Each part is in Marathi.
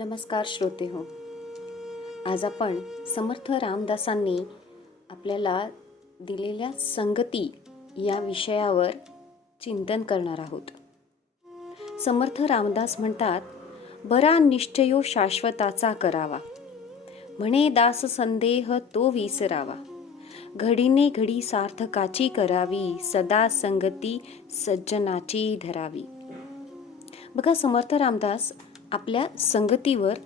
नमस्कार श्रोते हो. आज आपण समर्थ रामदासांनी आपल्याला दिलेल्या संगती या विषयावर चिंतन करणार आहोत. समर्थ रामदास म्हणतात, बरा निश्चयो शाश्वताचा करावा, म्हणे दास संदेह तो विसरावा, घडीने घडी सार्थकाची करावी, सदा संगती सज्जनाची धरावी. बघा, समर्थ रामदास आपल्या संगतीवर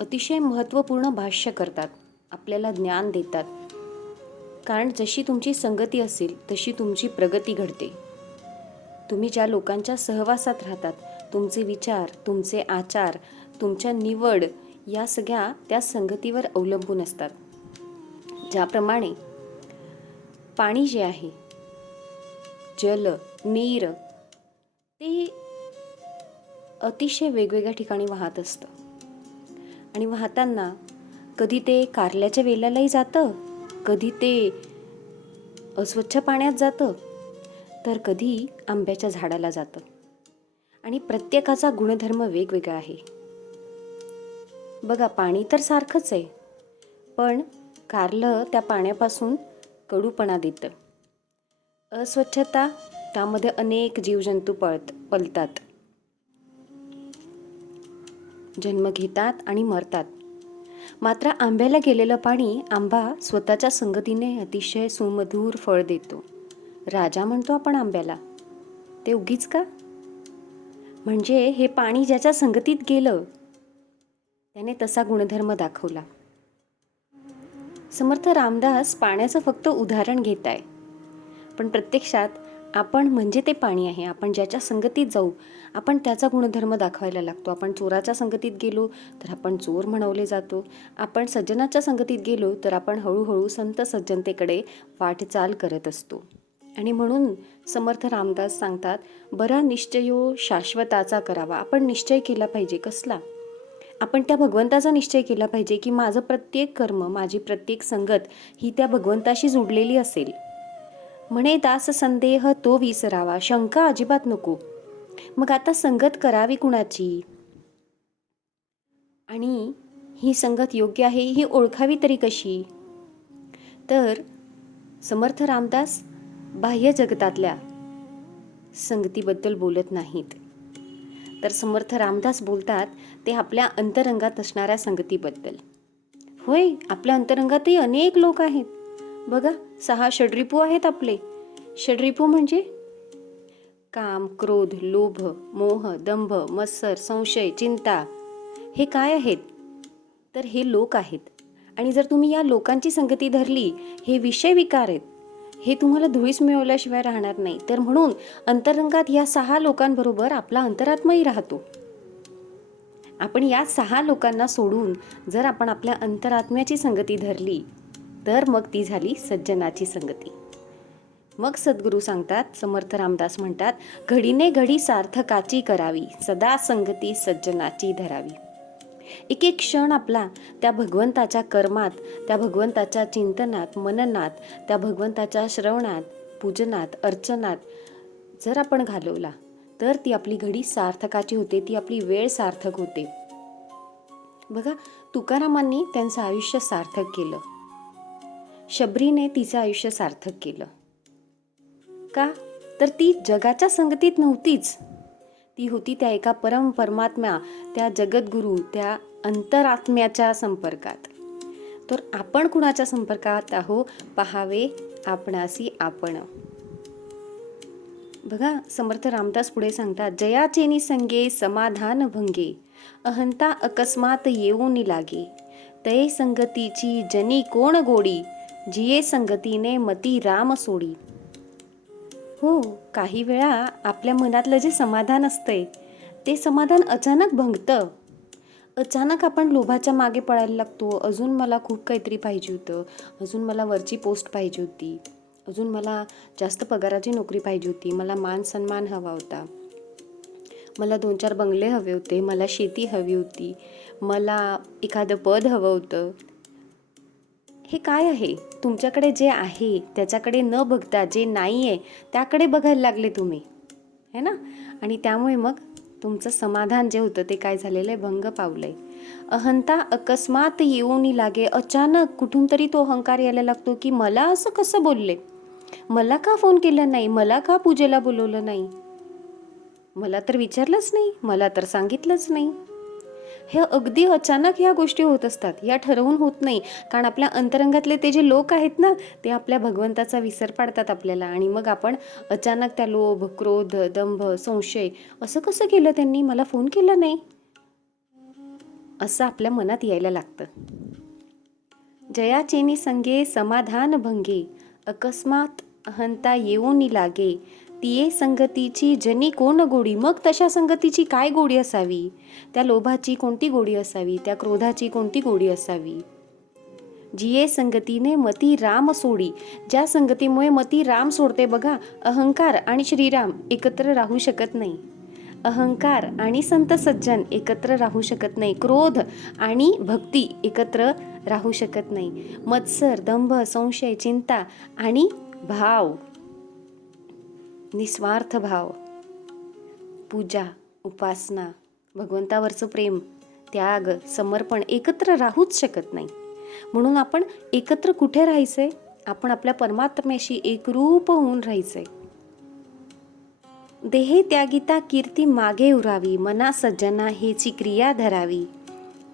अतिशय महत्त्वपूर्ण भाष्य करतात, आपल्याला ज्ञान देतात. कारण जशी तुमची संगती असेल तशी तुमची प्रगती घडते. तुम्ही ज्या लोकांच्या सहवासात राहतात, तुमचे विचार, तुमचे आचार, तुमच्या निवड या सगळ्या त्या संगतीवर अवलंबून असतात. ज्याप्रमाणे पाणी जे आहे, जल, नीर, ते अतिशय वेगवेगळ्या ठिकाणी वाहत असतं आणि वाहताना कधी ते कारल्याच्या वेलालाही जातं, कधी ते अस्वच्छ पाण्यात जातं, तर कधी आंब्याच्या झाडाला जातं. आणि प्रत्येकाचा गुणधर्म वेगवेगळा आहे. बघा, पाणी तर सारखंच आहे, पण कारलं त्या पाण्यापासून कडूपणा देतं. अस्वच्छता, त्यामध्ये अनेक जीवजंतू पलतात, जन्म घेतात आणि मरतात. मात्र आंब्याला गेलेलं पाणी, आंबा स्वतःच्या संगतीने अतिशय सुमधुर फळ देतो. राजा म्हणतो आपण आंब्याला, ते उगीच का? म्हणजे हे पाणी ज्याच्या संगतीत गेलं त्याने तसा गुणधर्म दाखवला. समर्थ रामदास पाण्याचं फक्त उदाहरण घेत आहे, पण प्रत्यक्षात आपण म्हणजे ते पाणी आहे. आपण ज्याच्या संगतीत जाऊ, आपण त्याचा गुणधर्म दाखवायला लागतो. आपण चोराच्या संगतीत गेलो तर आपण चोर म्हणवले जातो. आपण सज्जनाच्या संगतीत गेलो तर आपण हळूहळू संत सज्जनतेकडे वाटचाल करत असतो. आणि म्हणून समर्थ रामदास सांगतात, बरा निश्चयो शाश्वताचा करावा. आपण निश्चय केला पाहिजे. कसला? आपण त्या भगवंताचा निश्चय केला पाहिजे की माझं प्रत्येक कर्म, माझी प्रत्येक संगत ही त्या भगवंताशी जोडलेली असेल. म्हणे दास संदेह तो विसरावा, शंका अजिबात नको. मग आता संगत करावी कुणाची आणि ही संगत योग्य आहे ही ओळखावी तरी कशी? तर समर्थ रामदास बाह्य जगतातल्या संगतीबद्दल बोलत नाहीत, तर समर्थ रामदास बोलतात ते आपल्या अंतरंगात असणाऱ्या संगतीबद्दल. होय, आपल्या अंतरंगातही अनेक लोक आहेत. बघा, 6 षड्रिपू आहेत आपले. षड्रिपू म्हणजे काम, क्रोध, लोभ, मोह, दंभ, मत्सर, संशय, चिंता. हे काय आहेत? तर हे लोक आहेत. आणि जर तुम्ही या लोकांची संगती धरली, हे विषय विकार आहेत, हे तुम्हाला धुळीस मिळवल्याशिवाय राहणार नाही. तर म्हणून अंतरंगात या 6 लोकांबरोबर आपला अंतरात्माही राहतो. आपण या 6 लोकांना सोडून जर आपण आपल्या अंतरात्म्याची संगती धरली तर मग ती झाली सज्जनाची संगती. मग सद्गुरू सांगतात, समर्थ रामदास म्हणतात, घडीने घडी सार्थकाची करावी, सदा संगती सज्जनाची धरावी. एक एक क्षण आपला त्या भगवंताच्या कर्मात, त्या भगवंताच्या चिंतनात, मननात, त्या भगवंताच्या श्रवणात, पूजनात, अर्चनात जर आपण घालवला तर ती आपली घडी सार्थकाची होते, ती आपली वेळ सार्थक होते. बघा, तुकारामांनी त्यांचं आयुष्य सार्थक केलं. शबरीने तिचं आयुष्य सार्थक केलं. का? तर ती जगाच्या संगतीत नव्हतीच. ती होती त्या एका परमात्म्या, त्या जगद्गुरु, त्या अंतरात्म्याच्या संपर्कात. तर आपण कुणाच्या संपर्कात आहो? पहावे आपणासी आपण. बघा, समर्थ रामदास पुढे सांगतात, जयाचेनी संगे समाधान भंगे, अहंता अकस्मात येऊन लागे, तये संगतीची जनी कोण गोडी, जिये संगतीने मती राम सोडी. हो, काही वेळा आपल्या मनातलं जे समाधान असतंय ते समाधान अचानक भंगतं. अचानक आपण लोभाच्या मागे पळायला लागतो. अजून मला खूप काहीतरी पाहिजे होतं, अजून मला वरची पोस्ट पाहिजे होती, अजून मला जास्त पगाराची नोकरी पाहिजे होती, मला मान सन्मान हवा होता, मला 2-4 बंगले हवे होते, मला शेती हवी होती, मला एखादं पद हवं होतं. हे काय आहे? तुमच्याकडे जे आहे त्याच्याकडे न बघता जे नाही आहे त्याकडे बघायला लागले तुम्ही, है ना? आणि त्यामुळे मग तुमचं समाधान जे होतं ते काय झालेलं आहे, भंग पावलंय. अहंता अकस्मात येऊन लागे, अचानक कुठून तरी तो अहंकार यायला लागतो की मला असं कसं बोलले, मला का फोन केला नाही, मला का पूजेला बोलवलं नाही, मला तर विचारलंच नाही, मला तर सांगितलंच नाही. हे अगदी अचानक ह्या गोष्टी होत असतात, या ठरवून होत नाही. कारण आपल्या अंतरंगातले ते जे लोक आहेत ना, ते आपल्या भगवंताचा विसर पाडतात आपल्याला. आणि मग आपण अचानक त्या लोभ, क्रोध, दंभ, संशय, असं कसं केलं त्यांनी, मला फोन केला नाही, असं आपल्या मनात यायला लागतं. जयाचेनी संगे समाधान भंगे, अकस्मात अहंता येऊन लागे, तिये संगतीची जनी कोण गोडी. मग तशा संगतीची काय गोडी असावी, त्या लोभाची कोणती गोडी असावी, त्या क्रोधाची कोणती गोडी असावी. जिये संगतीने मती राम सोडी, ज्या संगतीमुळे मती राम सोडते. बघा, अहंकार आणि श्रीराम एकत्र राहू शकत नाही, अहंकार आणि संत सज्जन एकत्र राहू शकत नाही, क्रोध आणि भक्ती एकत्र राहू शकत नाही, मत्सर, दंभ, संशय, चिंता आणि भाव, निस्वार्थ भाव, पूजा, उपासना, भगवंतावरचं प्रेम, त्याग, समर्पण एकत्र राहूच शकत नाही. म्हणून आपण एकत्र कुठे राहायचंय, आपण आपल्या परमात्म्याशी एकरूप होऊन राहायचंय. देहे त्यागिता कीर्ती मागे उरावी, मना सज्जना हेची क्रिया धरावी,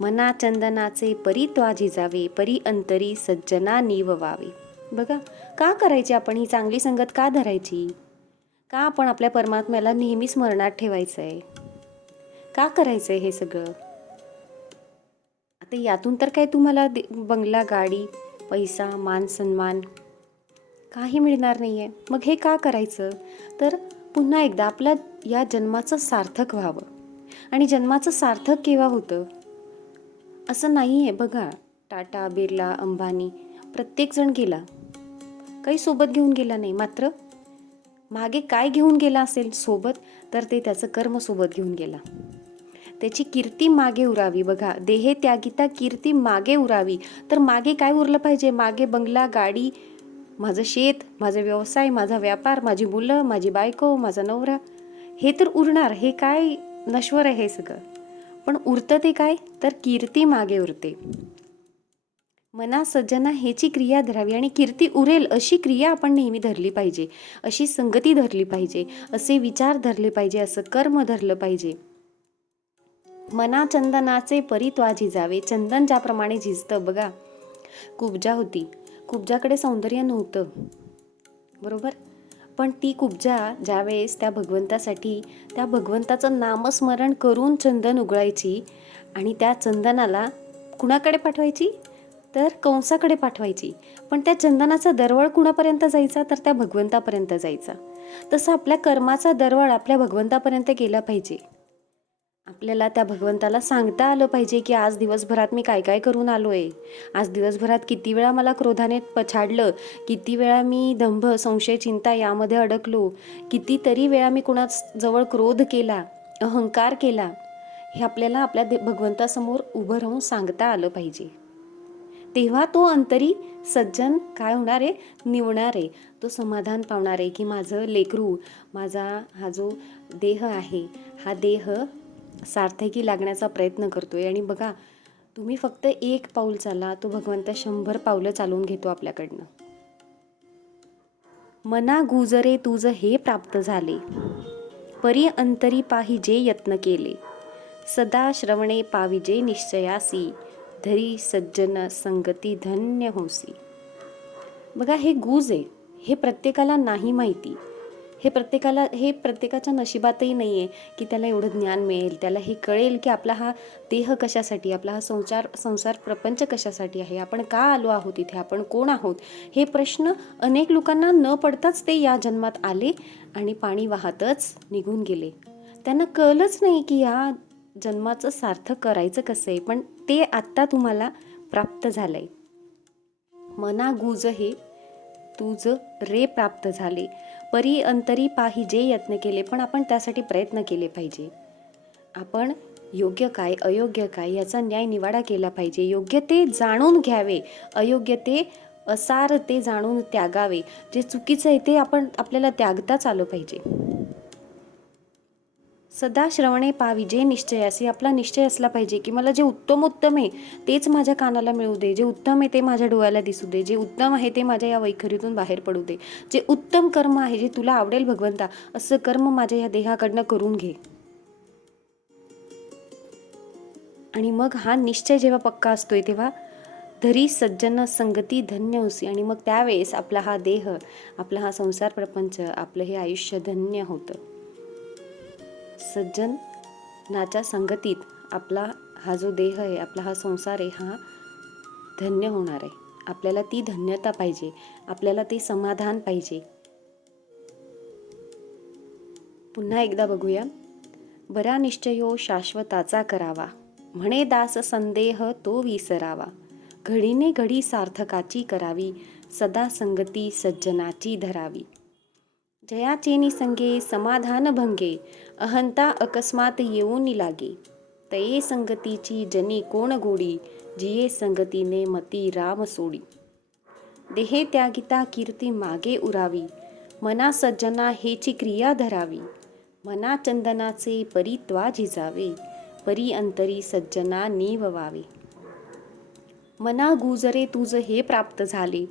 मना चंदनाचे परी त्वाजी जावे, परी अंतरी सज्जना निववावे. बघा, का करायची आपण ही चांगली संगत, का धरायची, का आपण आपल्या परमात्म्याला नेहमी स्मरणात ठेवायचंय, का करायचंय हे सगळं. आता यातून तर काय तुम्हाला बंगला, गाडी, पैसा, मान सन्मान काही मिळणार नाहीये. मग हे का करायचं, तर पुन्हा एकदा आपल्या या जन्माचं सार्थक व्हावं. आणि जन्माचं सार्थक केव्हा होतं, असं नाही आहे. बघा, टाटा, बिर्ला, अंबानी प्रत्येकजण गेला, काही सोबत घेऊन गेला नाही, मात्र मागे काय घेऊन गेला असेल सोबत, तर ते त्याचं कर्म सोबत घेऊन गेला. त्याची कीर्ती मागे उरावी. बघा, देहे त्यागिता कीर्ती मागे उरावी, तर मागे काय उरलं पाहिजे, मागे बंगला, गाडी, माझं शेत, माझा व्यवसाय, माझा व्यापार, माझी मुलं, माझी बायको, माझा नवरा, हे तर उरणार. हे काय नश्वर आहे हे सगळं, पण उरतं ते काय, तर कीर्ती मागे उरते. मना सज्जना हेची क्रिया धरावी, आणि कीर्ती उरेल अशी क्रिया आपण नेहमी धरली पाहिजे, अशी संगती धरली पाहिजे, असे विचार धरले पाहिजे, असं कर्म धरलं पाहिजे. मना चंदनाचे परी त्वाजी जावे, चंदन ज्याप्रमाणे झिजतं. बघा, कुब्जा होती, कुब्जाकडे सौंदर्य नव्हतं, बरोबर, पण ती कुब्जा ज्यावेळेस त्या भगवंतासाठी, त्या भगवंताचं नामस्मरण करून चंदन उगळायची, आणि त्या चंदनाला कुणाकडे पाठवायची, तर कंसाकडे पाठवायची. पण त्या चंदनाचा दरवळ कुणापर्यंत जायचा, तर त्या भगवंतापर्यंत जायचा. तसं आपल्या कर्माचा दरवळ आपल्या भगवंतापर्यंत गेला पाहिजे. आपल्याला त्या भगवंताला सांगता आलं पाहिजे की आज दिवसभरात मी काय काय करून आलोय, आज दिवसभरात किती वेळा मला क्रोधाने पछाडलं, किती वेळा मी दंभ, संशय, चिंता यामध्ये अडकलो, कितीतरी वेळा मी कुणाजवळ क्रोध केला, अहंकार केला. हे आपल्याला आपल्या भगवंतासमोर उभं राहून सांगता आलं पाहिजे. तेव्हा तो अंतरी सज्जन काय होणार आहे, निवणार आहे, तो समाधान पावणार आहे की माझं लेकरू, माझा हा जो देह आहे, हा देह सार्थकी लागण्याचा प्रयत्न करतोय. आणि बघा, तुम्ही फक्त एक पाऊल चाला, तो भगवंत 100 पावलं चालवून घेतो आपल्याकडनं. मना गुजरे तुझ हे प्राप्त झाले, परी अंतरी पाहिजे यत्न केले, सदा श्रवणे पाविजे निश्चयासी, धरी सज्जन संगती धन्य होसी. बघा, हे गुज आहे, हे प्रत्येकाला नाही माहिती, हे प्रत्येकाच्या नशिबातही नाही आहे की त्याला एवढं ज्ञान मिळेल, त्याला हे कळेल की आपला हा देह कशासाठी, आपला हा संसार प्रपंच कशासाठी आहे, आपण का आलो आहोत इथे, आपण कोण आहोत. हे प्रश्न अनेक लोकांना न पडताच ते या जन्मात आले आणि पाणी वाहतच निघून गेले. त्यांना कळलंच नाही की या जन्माचं सार्थक करायचं कसं आहे, पण ते आत्ता तुम्हाला प्राप्त झालंय. मना गुज हे तुझ रे प्राप्त झाले, परी अंतरी पाहिजे यत्न केले, पण आपण त्यासाठी प्रयत्न केले पाहिजे. आपण योग्य काय, अयोग्य काय याचा न्याय निवाडा केला पाहिजे. योग्य ते जाणून घ्यावे, अयोग्य ते असार ते जाणून त्यागावे. जे चुकीचं आहे ते आपल्याला त्यागताच आलं पाहिजे. सदा श्रवणे पावी, जे निश्चयासी, आपला निश्चय असला पाहिजे की मला जे उत्तम उत्तम आहे तेच माझ्या कानाला मिळू दे, जे उत्तम आहे ते माझ्या डोळ्याला दिसू दे, जे उत्तम आहे ते माझ्या या वैखरीतून बाहेर पडू दे, जे उत्तम कर्म आहे, जे तुला आवडेल भगवंता, असं कर्म माझ्या या देहाकडनं करून घे. आणि मग हा निश्चय जेव्हा पक्का असतोय तेव्हा धरी सज्जन संगती धन्य होसी, आणि मग त्यावेळेस आपला हा देह, आपला हा संसार प्रपंच, आपलं हे आयुष्य धन्य होतं. सज्जनाच्या संगतीत आपला हा जो देह आहे, आपला हा संसार आहे, हा धन्य होणार आहे. आपल्याला ती धन्यता पाहिजे, आपल्याला ते समाधान पाहिजे. पुन्हा एकदा बघूया. बरा निश्चयो शाश्वताचा करावा, म्हणे दास संदेह तो विसरावा. घडीने घडी सार्थकाची करावी, सदा संगती सज्जनाची धरावी. जयाचेनी संगे समाधान भंगे, अहंता अकस्मात येऊन लागे. तये संगतीची जनी कोण गोडी, जिये संगतीने मती राम सोडी. देहे त्यागिता कीर्ती मागे उरावी, मना सज्जना हेची क्रिया धरावी. मना चंदनाचे परी त्वा झिजावे, परी अंतरी सज्जना निववावे. मना गुजरे तुझ हे प्राप्त झाले,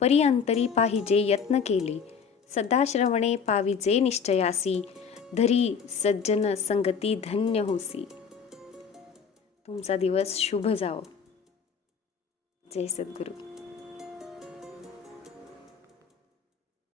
परी अंतरी पाहिजे यत्न केले. सदा श्रवणे पाविजे निश्चयासी, धरी सज्जन संगती धन्य होसी. तुमचा दिवस शुभ जाओ. जय सद्गुरू.